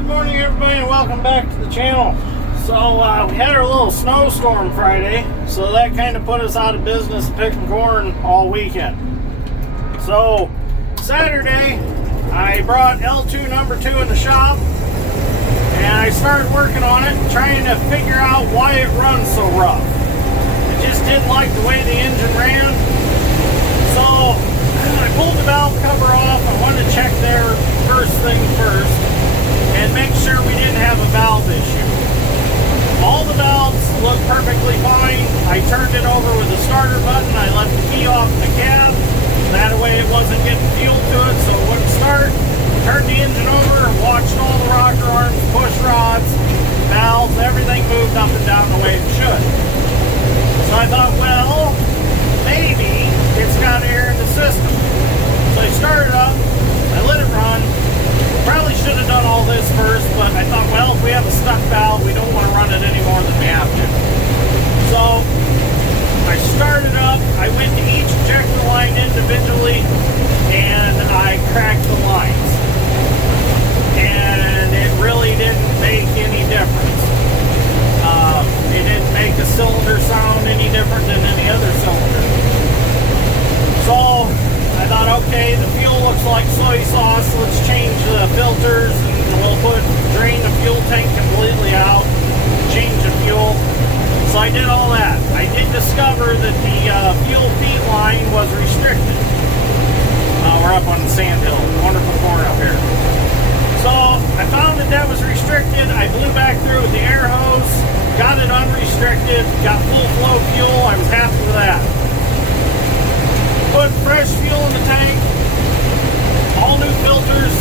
Good morning, everybody, and welcome back to the channel. So we had our little snowstorm Friday, so that kind of put us out of business picking corn all weekend. So Saturday I brought L2 number 2 in the shop and I started working on it, trying to figure out why it runs so rough. I just didn't like the way the engine ran, so I pulled the valve cover off. I wanted to check there first thing first and make sure we didn't have a valve issue. All the valves looked perfectly fine. I turned it over with the starter button. I left the key off in the cab. That way it wasn't getting fuel to it, so it wouldn't start. Turned the engine over, watched all the rocker arms, push rods, valves, everything moved up and down the way it should. So I thought, well, maybe it's got air in the system. So I started up, I let it run. Probably should have done all this first, but I thought, well, if we have a stuck valve, we don't want to run it any more than we have to. So I started up, I went to each ejector line individually, and I cracked the lines. And it really didn't make any difference. It didn't make the cylinder sound any different than any other cylinder. So I thought, okay, the fuel looks like soy sauce. Let's change the filters and we'll drain the fuel tank completely out, change the fuel. So I did all that. I did discover that the fuel feed line was restricted. We're up on the sand hill, wonderful corn up here. So I found that was restricted. I blew back through with the air hose, got it unrestricted, got full flow fuel. I was happy with that. Put fresh fuel in the tank, all new filters.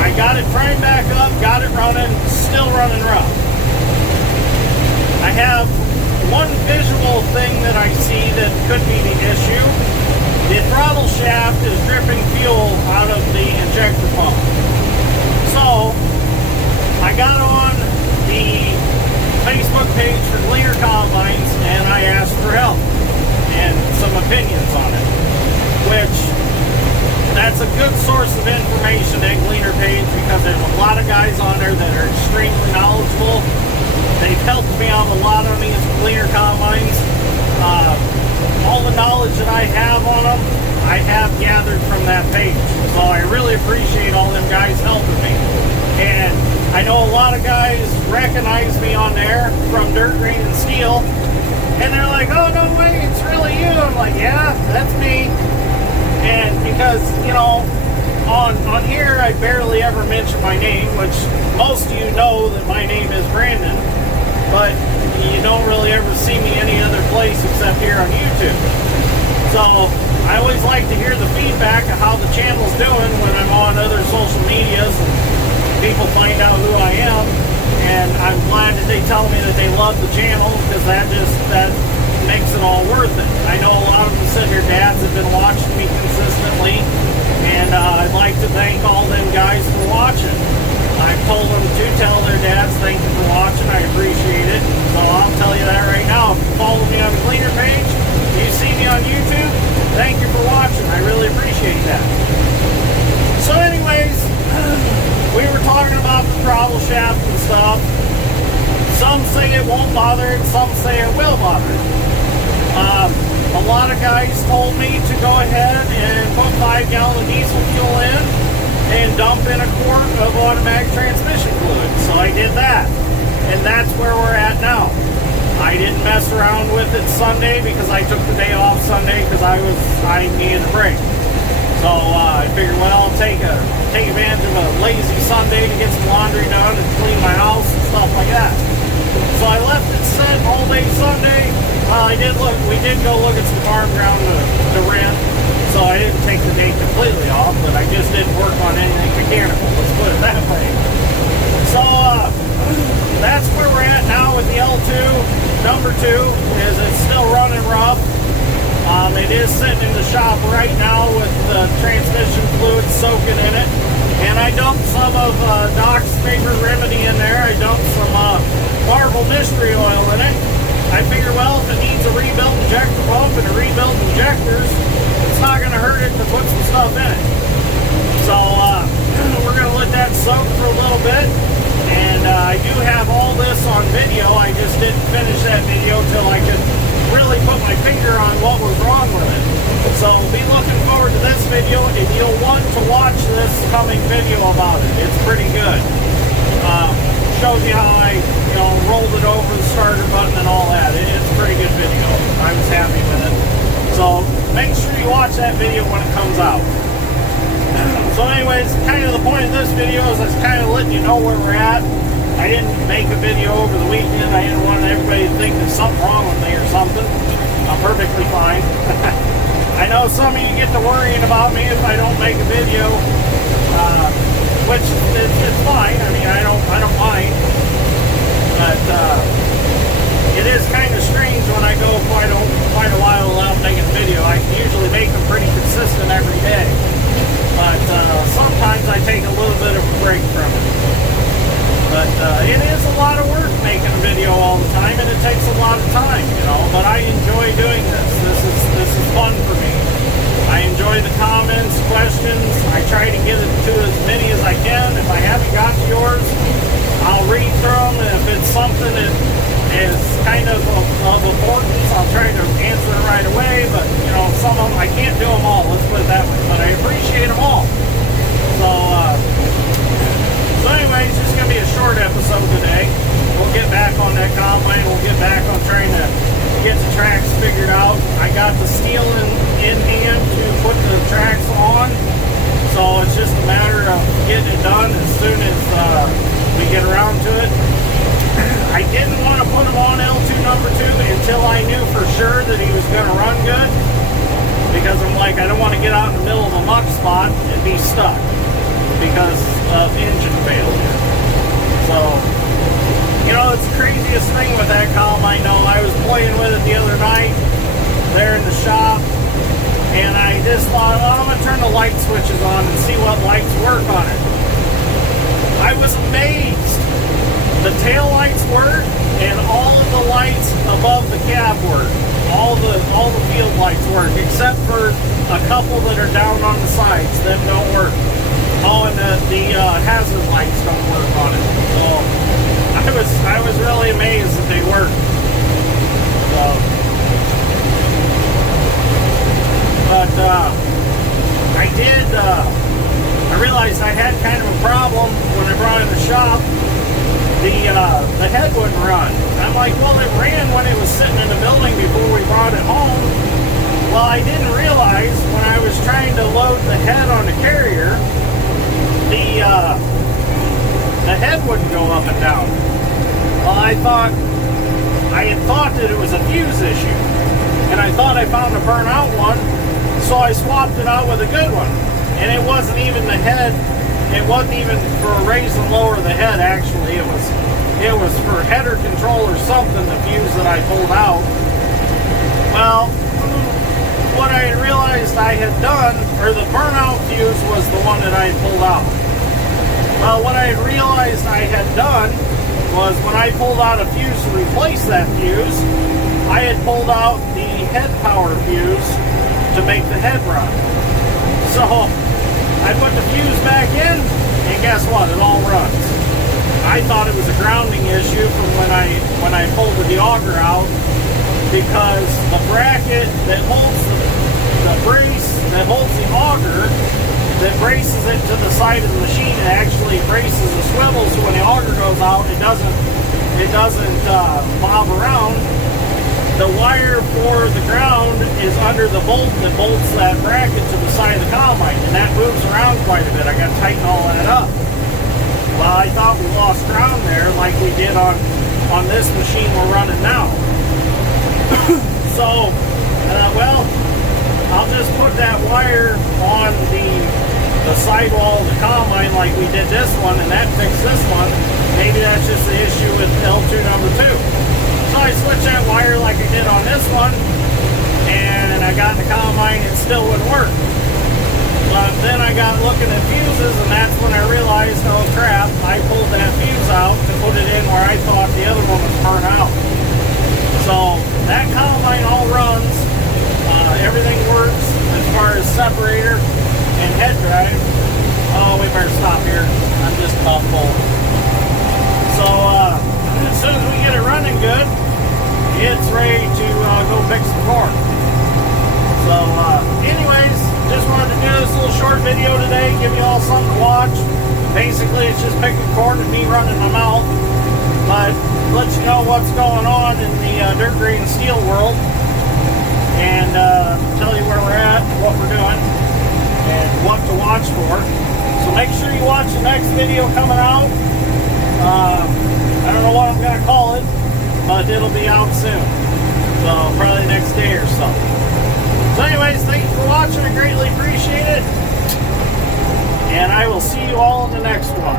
I got it primed back up, got it running, still running rough. I have one visual thing that I see that could be the issue. The throttle shaft is dripping fuel out of the injector pump. So I got on the Facebook page for Gleaner combines and I asked for help and some opinions on it, which that's a good source of information at Gleaner page because there's a lot of guys on there that are extremely knowledgeable. They've helped me out a lot on these Gleaner combines. All the knowledge that I have on them, I have gathered from that page. So I really appreciate all them guys helping me. And I know a lot of guys recognize me on there from Dirt, Green, and Steel. And they're like, oh, no way, it's really you. I'm like, yeah, that's me. And because, you know, on here, I barely ever mention my name, which most of you know that my name is Brandon, but you don't really ever see me any other place except here on YouTube. So I always like to hear the feedback of how the channel's doing when I'm on other social medias and people find out who I am. And I'm glad that they tell me that they love the channel because that makes it all worth it. I know a lot of them said their dads have been watching me consistently, and I'd like to thank all them guys for watching. I've told them to tell their dads thank you for watching. I appreciate it. So I'll tell you that right now. If you follow me on the Gleaner page, if you see me on YouTube, thank you for watching. I really appreciate that. So anyways, we were talking about the throttle shaft and stuff. Some say it won't bother it, some say it will bother it. A lot of guys told me to go ahead and put 5-gallon diesel fuel in and dump in a quart of automatic transmission fluid. So I did that. And that's where we're at now. I didn't mess around with it Sunday because I took the day off Sunday because I needed a break. So I figured, well, I'll take advantage of a lazy Sunday to get some laundry done and clean my house and stuff like that. So I left it set all day Sunday. We did go look at some farm ground to rent. So I didn't take the day completely off, but I just didn't work on anything mechanical. Let's put it that way. So that's where we're at now with the L2 number 2. Is it's still running rough. It is sitting in the shop right now with the transmission fluid soaking in it. And I dumped some of Doc's favorite remedy in there. I dumped some Marvel Mystery Oil in it. I figure, well, if it needs a rebuilt injector pump and a rebuilt injectors, it's not going to hurt it to put some stuff in it. So we're going to let that soak for a little bit. didn't finish that video till I could really put my finger on what was wrong with it. So be looking forward to this video, and you'll want to watch this coming video about it. It's pretty good. Shows you how I, rolled it over the starter button and all that. It's a pretty good video. I was happy with it. So make sure you watch that video when it comes out. So anyways, kind of the point of this video is just kind of letting you know where we're at. I didn't make a video over the weekend. I didn't want everybody to think there's something wrong with me or something. I'm perfectly fine. I know some of you get to worrying about me if I don't make a video, which it's fine. I mean, I don't mind. But it is kind of strange when I go quite a while without making a video. I usually make them pretty consistent every day. But sometimes I take a little bit of a break from it. But it is a lot of work making a video all the time, and it takes a lot of time, But I enjoy doing this. This is fun for me. I enjoy the comments, questions. I try to get to as many as I can. If I haven't got to yours, I'll read through them. And if it's something that is kind of importance, I'll try to answer it right away. But some of them I can't do them all. Let's put it that way. But I appreciate them all. So anyways, it's going to be a short episode today. We'll get back on that combine. We'll get back on trying to get the tracks figured out. I got the steel in hand to put the tracks on. So it's just a matter of getting it done as soon as we get around to it. I didn't want to put him on L2 number 2 until I knew for sure that he was going to run good. Because I'm like, I don't want to get out in the middle of a muck spot and be stuck because of engine failure. So, it's the craziest thing with that combine. I was playing with it the other night there in the shop, and I just thought, I'm going to turn the light switches on and see what lights work on it. I was amazed. The tail lights work, and all of the lights above the cab work. All the field lights work, except for a couple that are down on the sides. Them don't work. Oh, and the hazard lights don't work on it. So I was really amazed that they work. So, but I realized I had kind of a problem when I brought it in the shop. The head wouldn't run. I'm like, well, it ran when it was sitting in the building before we brought it home. Well, I didn't realize when I was trying to load the head on the carrier, the head wouldn't go up and down. Well, I had thought that it was a fuse issue, and I thought I found a burnout one, so I swapped it out with a good one. And it wasn't even the head. It wasn't even for raise and lower the head. Actually, it was for header control or something. The fuse that I pulled out. Well, what I realized I had done, or the burnout fuse was the one that I had pulled out. Well, what I realized I had done was when I pulled out a fuse to replace that fuse, I had pulled out the head power fuse to make the head run. So I put the fuse back in, and guess what? It all runs. I thought it was a grounding issue from when I pulled the auger out, because the bracket that holds the brace that holds the auger, that braces it to the side of the machine, it actually braces the swivel, so when the auger goes out, it doesn't bob around. The wire for the ground is under the bolt that bolts that bracket to the side of the combine, and that moves around quite a bit. I got to tighten all that up. Well, I thought we lost ground there like we did on this machine we're running now. So, well, I'll just put that wire on the sidewall of the combine like we did this one, and that fixed this one. Maybe that's just the issue with L2 number 2. So I switched that wire like I did on this one, and I got in the combine, it still wouldn't work. But then I got looking at fuses, and that's when I realized, oh crap, I pulled that fuse out to put it in where I thought the other one was burnt out. So that combine all runs, everything works as far as separator and head drive. Oh, we better stop here. I'm just about full. So as soon as we get it running good, short video today, give you all something to watch. Basically, it's just picking cord and me running my mouth, but let you know what's going on in the dirt grade and steel world, and tell you where we're at, what we're doing, and what to watch for. So make sure you watch the next video coming out. I don't know what I'm going to call it, but it'll be out soon. So probably next day or so. So anyways, thank you for watching. I greatly appreciate it. And I will see you all in the next one.